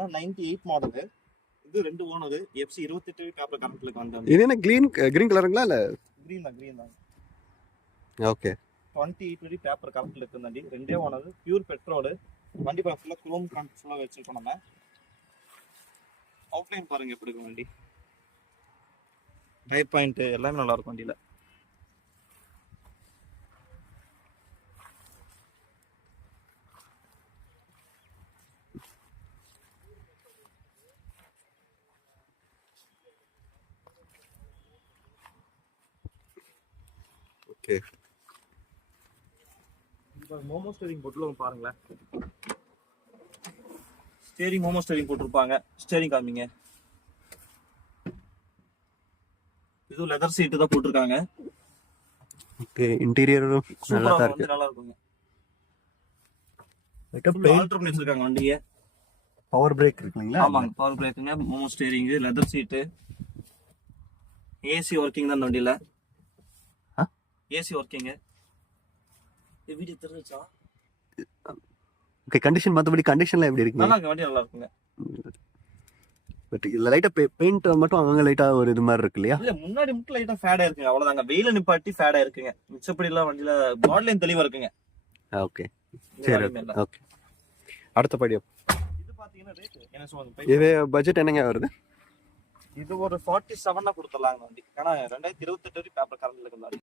பாத்தீங்கன்னா 98 மாடல். இது 2 owner. FC 28 paper கரண்ட்ல வந்தாங்க. இது என்ன கிரீன் கலருங்களா இல்ல கிரீன் தான். ஓகே. 28 பேப்பர் கரண்ட்ல இருக்குதாண்டி. 2 ஓனர், பியூர் பெட்ரோல். வண்டி ஃபுல்லா குரோம் கான்ட் ஃபுல்லா வச்சிருக்கோம் நம்ம. அவுட்லைன் பாருங்க எப்படி இருக்கு வண்டி. டயர் பாயிண்ட் எல்லாமே நல்லா இருக்கும் வண்டியில. ஓகே. மோமோ ஸ்டீரிங் போட்டுல பாருங்களேன். ஸ்டீரிங் மோமோ ஸ்டீரிங் போட்டுருப்பாங்க. ஸ்டீரிங் காமிங்க. இது லெதர் சீட் தான் போட்டுருக்காங்க. ஓகே. இன்டீரியரும் நல்லா தான் இருக்கு. நல்லா இருக்குங்க. ஆல்ட்ரம் வச்சிருக்காங்க வண்டியை. பவர் பிரேக் இருக்குங்களா? ஆமாங்க, பவர் பிரேக்குங்க. மோமோ steering, leather seat, AC working தான் வண்டியில. AC working. வீடியோ தெரிஞ்சுச்சா? ஓகே. கண்டிஷன் மத்தபடி கண்டிஷன்ல எப்படி இருக்கு? நல்லா இருக்கு, வண்டி நல்லா இருக்குங்க. பட் இதுல லைட்டா பெயிண்ட் மட்டும் அங்க லைட்டா ஒரு இது மாதிரி இருக்கு இல்லையா? இல்ல, முன்னாடி மட்டும் லைட்டா ஃபேடா இருக்குங்க, அவ்வளவுதாங்க. வெயில நிப்பாட்டி ஃபேடா இருக்குங்க. மிச்சப்படி எல்லாம் வண்டியில மாடலைன் தெளிவா இருக்குங்க. ஓகே சரி. ஓகே. அடுத்த படி இது பாத்தீங்கன்னா ரேட் என்ன சொல்லுங்க? இது பட்ஜெட் என்னங்க வருது? இது ஒரு 47 கொடுத்துடலாங்க வண்டி. ஏன்னா 2028 பேப்பர் கரண்ட்ல இருக்கு.